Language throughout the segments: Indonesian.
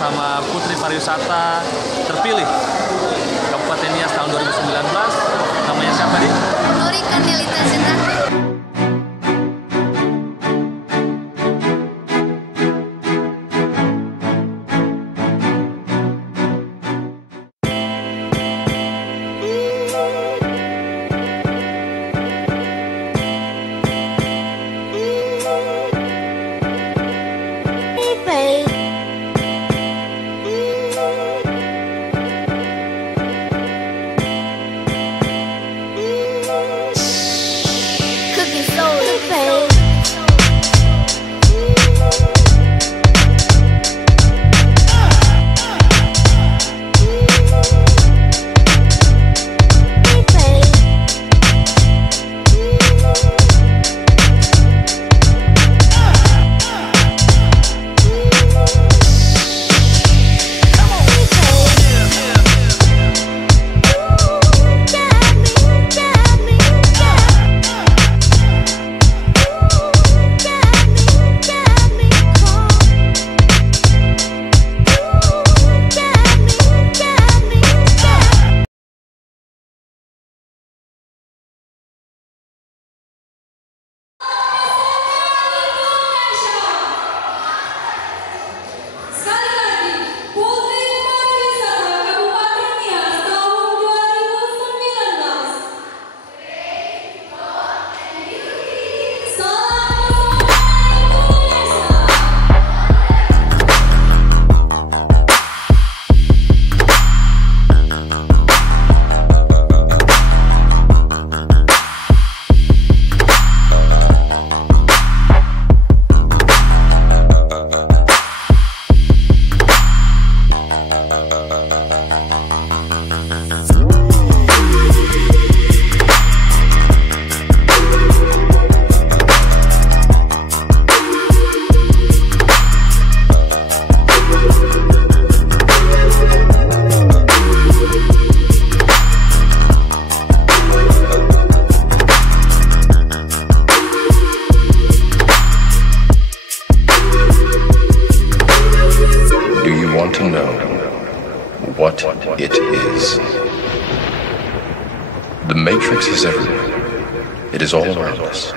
bersama Putri Pariwisata terpilih Kabupaten Nias tahun 2019. Namanya siapa, Dik? Nuri Karnelita Zenati. To know what it is. The Matrix is everywhere. It is all around us.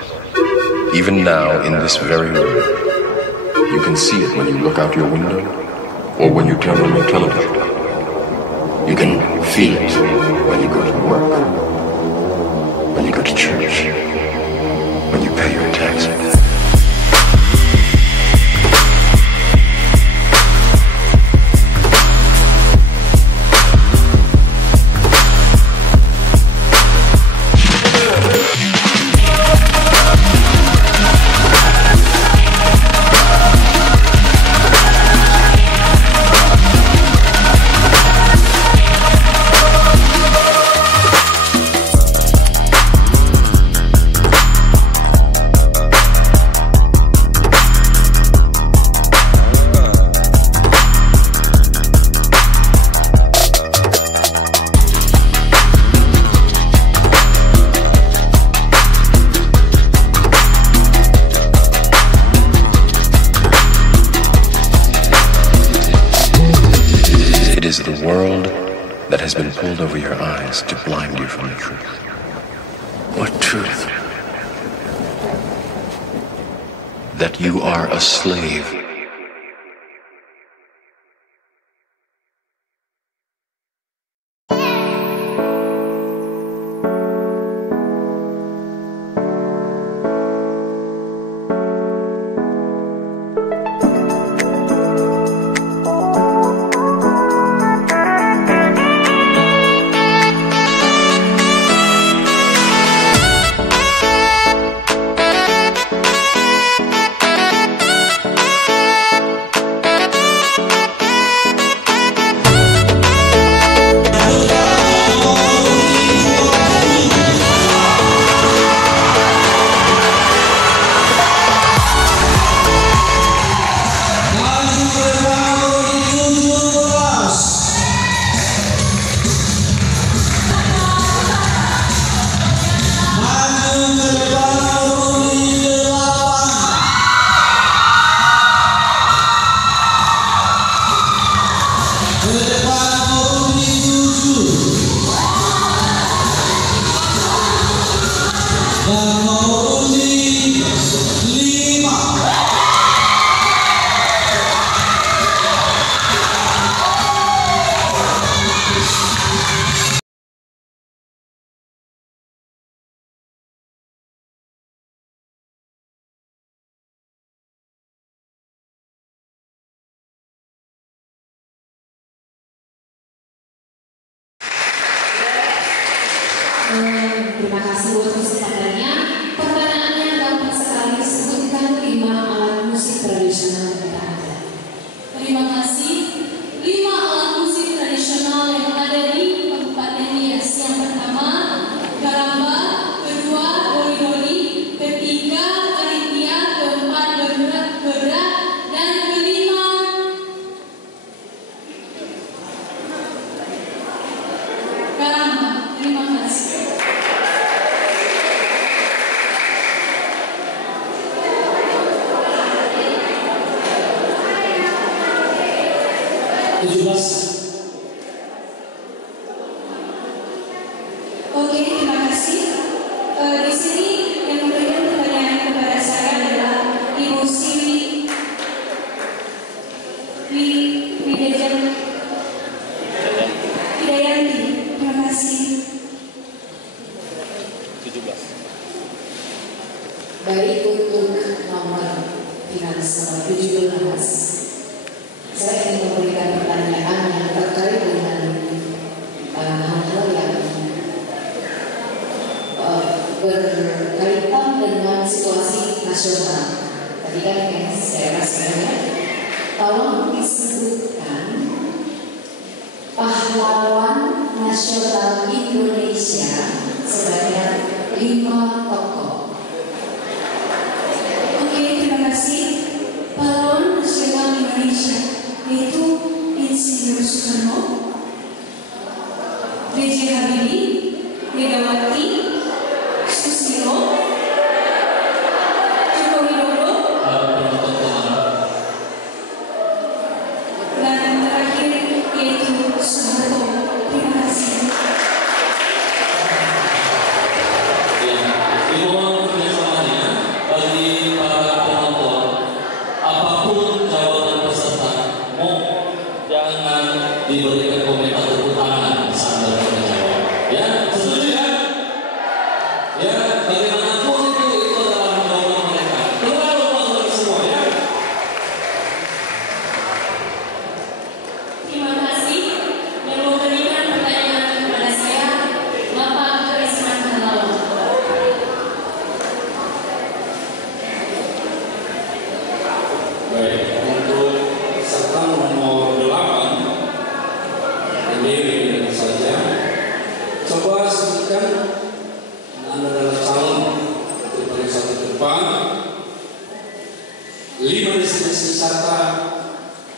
Even now, in this very room, you can see it when you look out your window or when you turn on your television. You can feel it when you go to work, when you go to church, when you pay your taxes. It is the world that has been pulled over your eyes to blind you from the truth. What truth? That you are a slave. Terima kasih buat kesempatannya. Pertanyaannya gampang sekali, sebutkan 5 alat musik tradisional yang ada. Terima kasih. 5 alat musik tradisional yang ada di Kabupaten Nias. Yang pertama, garamba, kedua, doli-doli, ketiga, panitia, keempat, berat, dan kelima, garamba. Terima kasih. Oke, terima kasih. Di sini yang memberikan pertanyaan kepada saya adalah Ibu Siri Widayanti. Terima kasih. 17. Baik, untuk nomor finalis nomor 17, saya ingin memberikan pertanyaan yang terkait dengan hal-hal yang berkaitan dengan situasi nasional. Tadi kan yang saya rasakan, tolong disebutkan pahlawan nasional Indonesia sebanyak 5 tokoh. Oke, terima kasih. Pahlawan nasional Indonesia yaitu Insinyur Soekarno, B.J. Habibie, Megawati, Susilo, Joko Widodo, dan terakhir yaitu Soeharto. Terima kasih. Dimohon kerjasamanya bagi para penonton, apapun jawaban peserta, jangan diberikan komentar tepuk tangan saat mereka menjawab. Ya, setuju ya? Ya, bagaimanapun itu adalah jawaban mereka. Terlalu banyak semua ya. Terima kasih yang memberikan pertanyaan kepada saya, Bapak Karisman Halal. Baik, untuk peserta nomor 8 berdiri saja. Coba sebutkan Anda adalah calon Menteri Pariwisata ke depan 5 destinasi wisata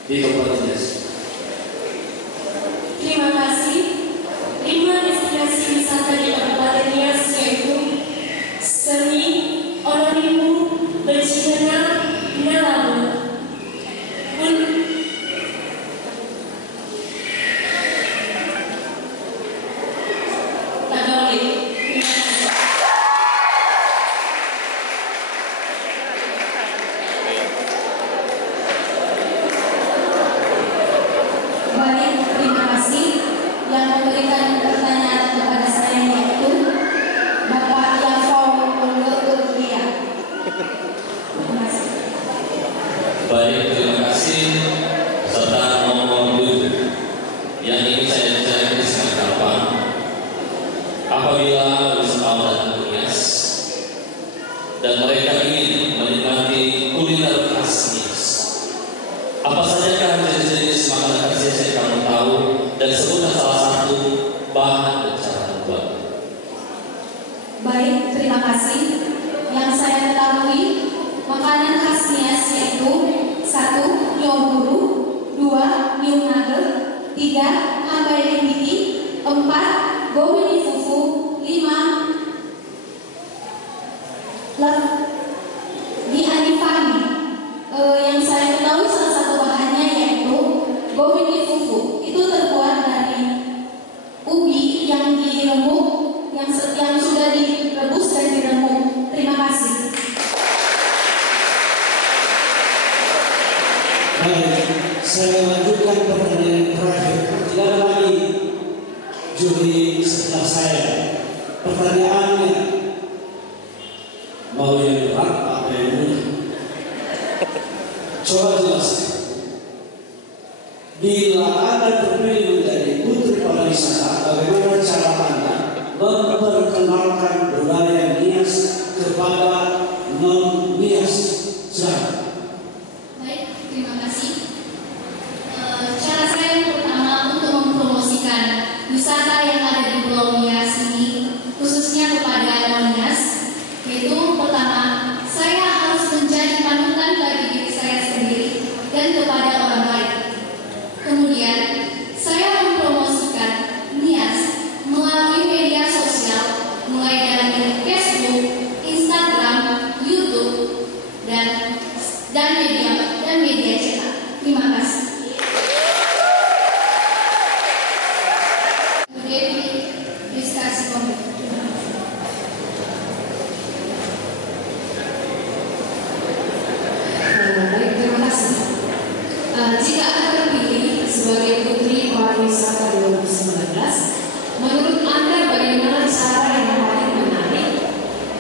di Kabupaten Nias. Terima kasih. 5 destinasi wisata di Kabupaten Nias yaitu Seni, Onorimbu, Bencina, Nalabu. Baik, terima kasih. Yang memberikan pertanyaan kepada saya yaitu Bapak Yafau Pondok-Turkia. Terima kasih. Baik, terima kasih. Serta nomor 7 yang ini saya tuliskan kapan apabila wisatawan datang ke Nias dan mereka ingin menikmati kuliner khas Nias. Apa saja jenis-jenis makanan khas Nias yang kamu tahu dan sebutkan salah satu bahan dan cara membuat. Baik, terima kasih. Yang saya ketahui makanan khas Nias yaitu 1. Nyoburu, 2. Nyung nugget, 3. Hambai lipiti, 4. Gomini fufu, 5. Di Anifani. Yang saya ketahui salah satu bahannya yaitu Gomini fufu. Itu terbuat dari ubi yang diremuk, yang sudah direbus dan diremuk. Terima kasih. Baik, saya lanjutkan pertanyaan terakhir. Tidak ada lagi juri setelah saya. Pertanyaannya mau yang berat apa yang mudah? Coba jelaskan. Bila Anda terpilih menjadi Putri Pariwisata, bagaimana cara Anda memperkenalkan Jika Anda terpilih sebagai Putri Pariwisata 2019, menurut Anda bagaimana cara yang paling menarik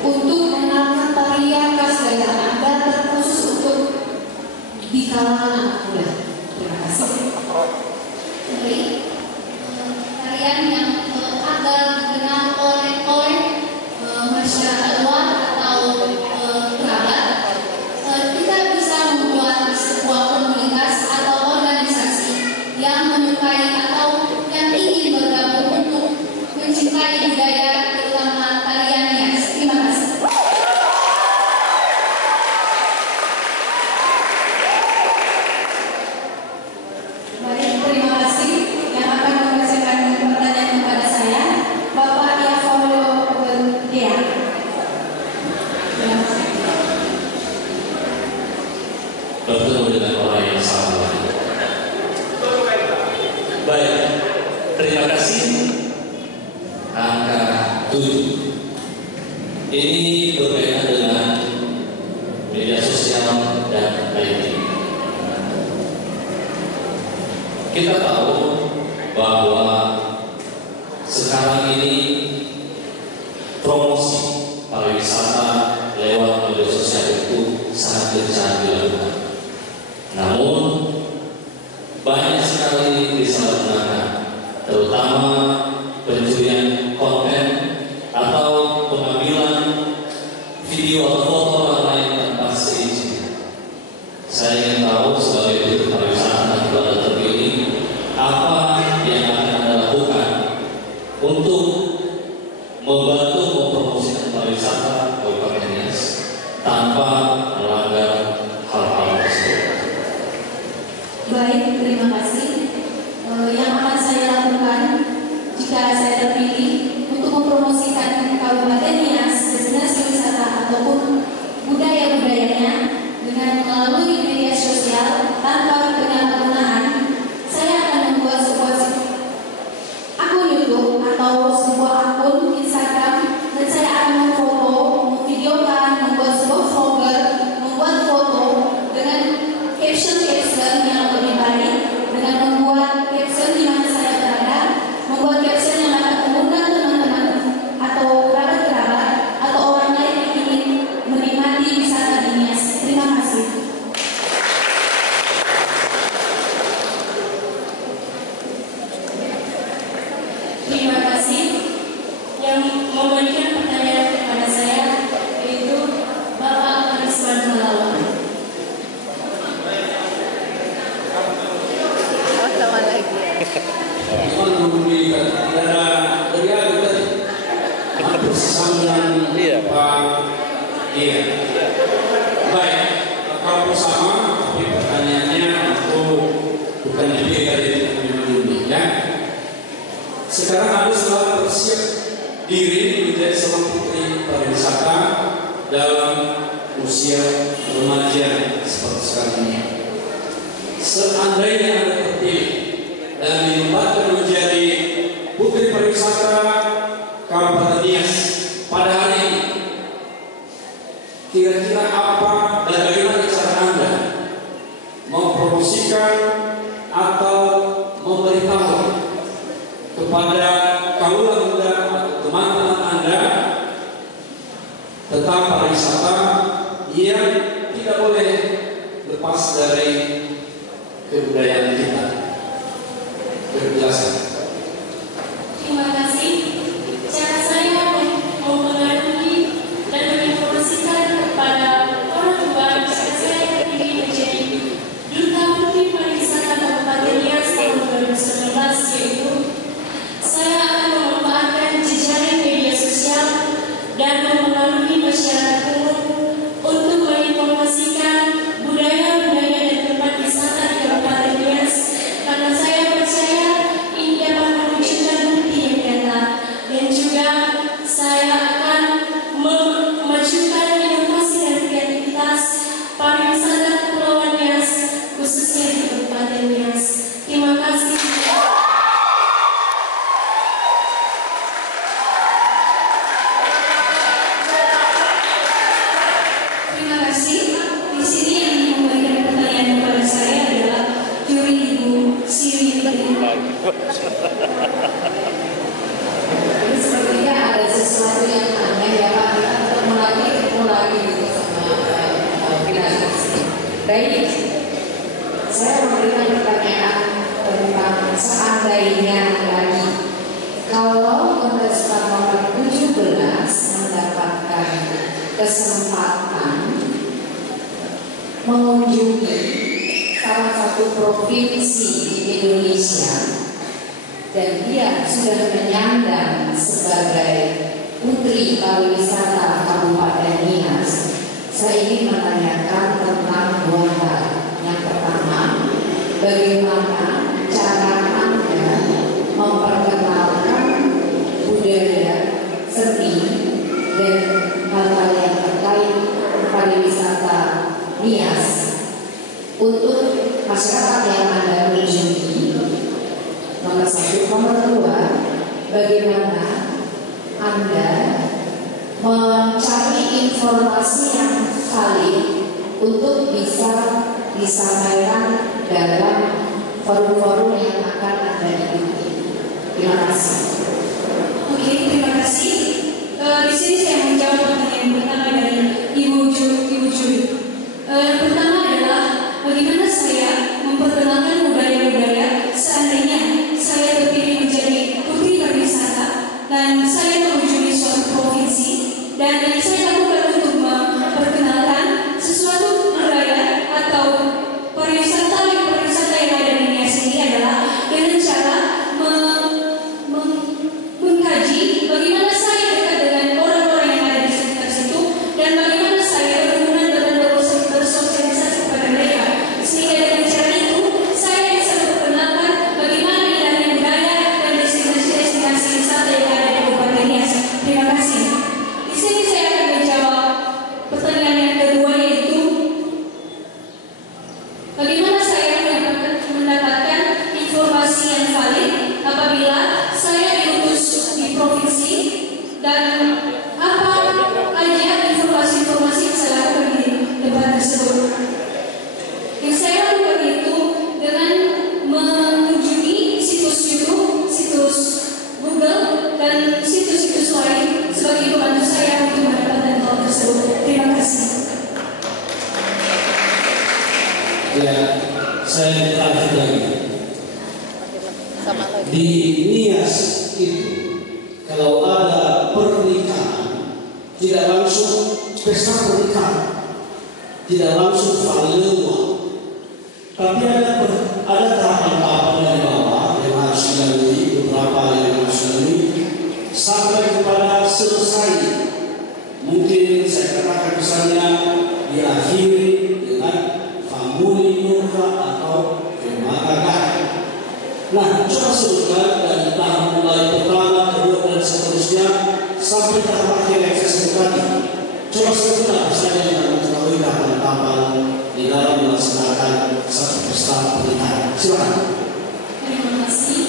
untuk mengenalkan tarian khas daerah Anda terkhusus untuk di kalangan anak muda? Terima kasih. Baik, tarian yang agar dikenal oleh masyarakat luar atau kerabat, kita bisa membuat sebuah komunitas atau organisasi yang menyukai atau yang ingin bergabung untuk mencintai budaya terutama tarian hias. Terima kasih. Baik, terima kasih. Yang akan membacakan pertanyaan kepada saya, Bapak Yafolio Dea. Bertemu dengan orang yang sama. Baik, terima kasih. Angka 7. Ini berkaitan dengan media sosial dan IT. Kita tahu bahwa sekarang ini promosi pariwisata lewat media sosial itu sangat gencar dilakukan. Namun banyak sekali disalahgunakan, terutama pencurian konten atau pengambilan video atau foto orang lain tanpa seizin. Saya ingin tahu sebagai Putri Pariwisata yang telah terpilih, apa yang akan Anda lakukan untuk membantu mempromosikan pariwisata Kabupaten Nias tanpa melanggar hal-hal tersebut. Baik, terima kasih. Yang akan saya lakukan jika saya terpilih untuk mempromosikan Kabupaten Nias, destinasi wisata ataupun budaya-budayanya dengan melalui media sosial tanpa penyalahgunaan, saya akan membuat sebuah akun YouTube atau sebuah akun Instagram dan saya akan memfoto, memvideokan, membuat sebuah vlogger, membuat foto dengan caption yang lebih baik, dengan membuat caption di mana saya berada, membuat caption yang akan mengundang teman-teman atau kerabat-kerabat atau orang lain yang ingin menikmati wisata di Nias. Terima kasih. Terima kasih. Yang memberikan pertanyaan kepada saya yaitu Bapak Arisman Halawan. Tuhan memberikan dari aku tadi hampir sama dengan Pak. Iya. Baik, kalau sama, tapi pertanyaannya aku bukan lebih dari ini, ya. Sekarang harus selalu bersiap diri menjadi seorang putri pariwisata dalam usia remaja seperti sekarang ini. Seandainya Anda terpilih dan dinobatkan menjadi Putri Pariwisata Kabupaten Nias pada hari ini, kira-kira apa dan bagaimana cara Anda mempromosikan atau memberitahu kepada kaula muda atau teman-teman Anda tentang pariwisata yang tidak boleh lepas dari kebudayaan kita? Berjelasan. Terima kasih. Cara saya mempengaruhi dan menginformasikan kepada orang tua jika saya ingin menjadi Duta Putri Pariwisata Kabupaten Nias tahun 2019, yaitu saya akan memanfaatkan jejaring media sosial dan mempengaruhi masyarakat umum untuk menginformasikan budaya-budaya dan tempat wisata di Kabupaten Nias, karena saya percaya ini Ini sepertinya ada sesuatu yang aneh ya Pak. Kita ketemu lagi gitu sama finalisasi. Baik, saya memberikan pertanyaan tentang seandainya lagi. Kalau kontestan nomor 17 mendapatkan kesempatan mengunjungi salah satu provinsi di Indonesia dan dia sudah menyandang sebagai Putri Pariwisata Kabupaten Nias, saya ingin menanyakan tentang dua hal. Yang pertama, bagaimana cara Anda memperkenalkan budaya, seni, dan hal-hal yang terkait pariwisata Nias untuk masyarakat yang Anda kunjungi. Nomor satu. Nomor dua, bagaimana Anda mencari informasi yang valid untuk bisa disampaikan dalam forum-forum yang akan Anda ikuti. Terima kasih. Oke, terima kasih. Di sini saya menjawab pertanyaan pertama dari Ibu Juri. Yang pertama adalah bagaimana saya memperkenalkan budaya-budaya seandainya saya terpilih menjadi Putri Pariwisata dan saya mengunjungi suatu provinsi dan yang saya lakukan untuk memperkenalkan sesuatu budaya atau pariwisata yang ada di Nias ini adalah dengan cara mengkaji bagaimana saya dekat dengan orang-orang yang ada di sekitar situ dan bagaimana saya berhubungan dan bersosialisasi kepada mereka, sehingga dengan cara itu saya bisa memperkenalkan bagaimana indahnya budaya dan destinasi wisata yang ada di Kabupaten Nias. Terima kasih. Di sini saya akan menjawab pertanyaan yang kedua, yaitu bagaimana saya mendapatkan informasi yang valid apabila saya diutus di provinsi dan apa aja informasi-informasi yang saya lakukan di tempat tersebut. Yang saya lakukan itu dengan mengunjungi situs YouTube, situs Google, dan situs-situs lain sebagai pembantu saya untuk mendapatkan hal tersebut. Terima kasih. Ya, saya terakhir lagi. Di Nias itu, kalau ada pernikahan, tidak langsung pesta pernikahan, tidak langsung valema, tapi ada tahapan-tahapan dari bawah yang harus dilalui, beberapa yang harus dilalui sampai kepada selesai. Mungkin saya katakan misalnya diakhiri dengan famuli muka atau kemagakan. Nah, coba sebutkan dari tahap mulai pertama, kedua, dan seterusnya sampai tahap akhir yang saya sebutkan. Coba sebutkan apa saja yang mengetahui tahapan-tahapan di dalam melaksanakan satu pesta pernikahan. Silakan. Terima kasih.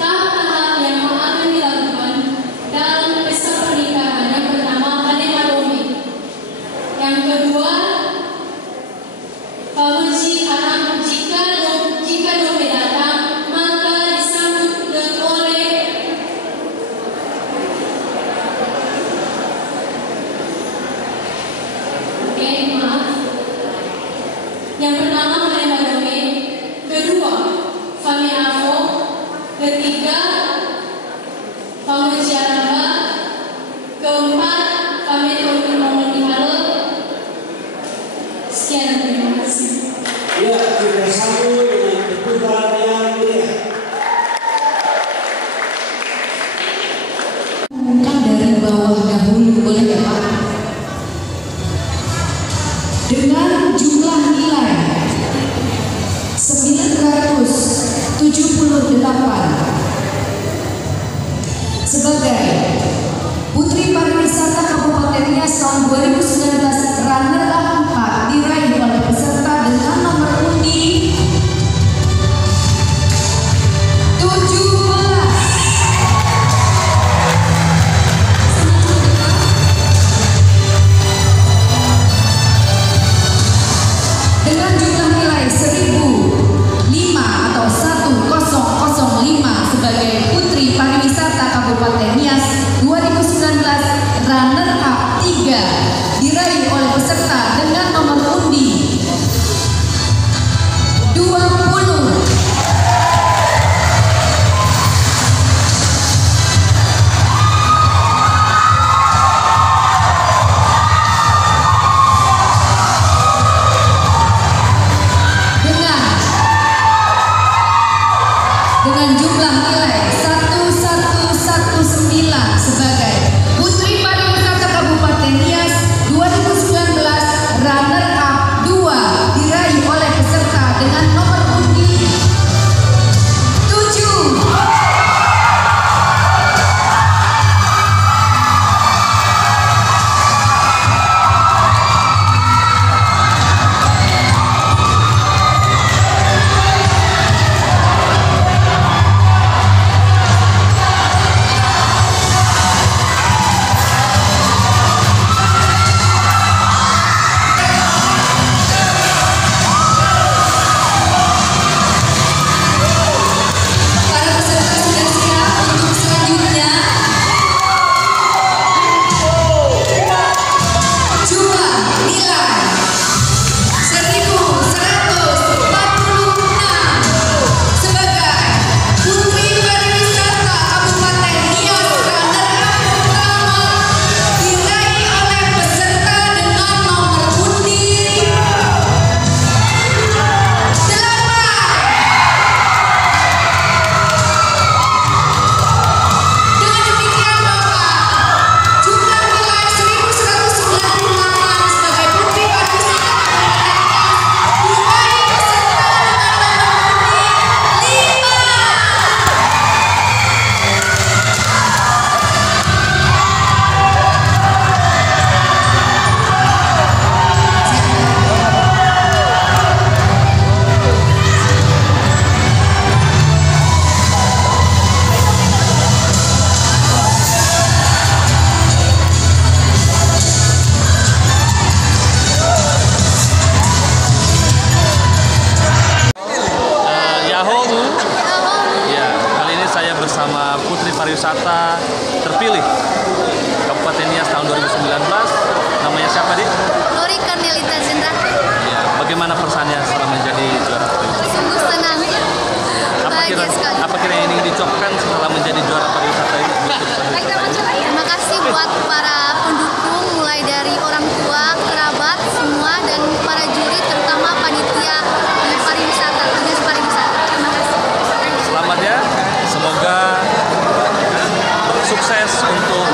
Tahap-tahap yang akan dilakukan dalam pesta pernikahan, yang pertama Anema Dome, yang kedua Pamuji anak jika Dome datang maka disambut oleh yang pertama Anema Dome, kedua Fami Afo, ketiga Pamuji Aramba, keempat Fami Tomi Momoni Halo. Sekian, terima kasih. Ya, kita sambut dengan tepukan yang meriah. Bukan dari bawah dahulu, boleh ya Pak? Dengan jumlah nilai 978 sebagai Putri Pariwisata Kabupaten Nias tahun 2019 runner-up 4 diraih oleh peserta dengan nomor undi 17. Dengan jumlah nilai 1005 atau 1000 dengan jumlah nilai 1119 sebagai Putri Pariwisata Kabupaten Nias 2019 runner up 2 diraih oleh peserta dengan nomor undi 7. Bersama Putri Pariwisata terpilih Kabupaten Nias tahun 2019. Namanya siapa, Dik? Norika Nelita Zendrati. Ya, bagaimana perasaannya setelah menjadi juara pariwisata? Sungguh senang. Bahagia sekali. Apa kira yang ingin diucapkan setelah menjadi juara pariwisata ini? Terima kasih buat para pendukung, mulai dari orang tua, kerabat, semua, dan para juri, terutama panitia pariwisata, dinas pariwisata. Terima kasih. Selamat ya. Semoga sukses untuk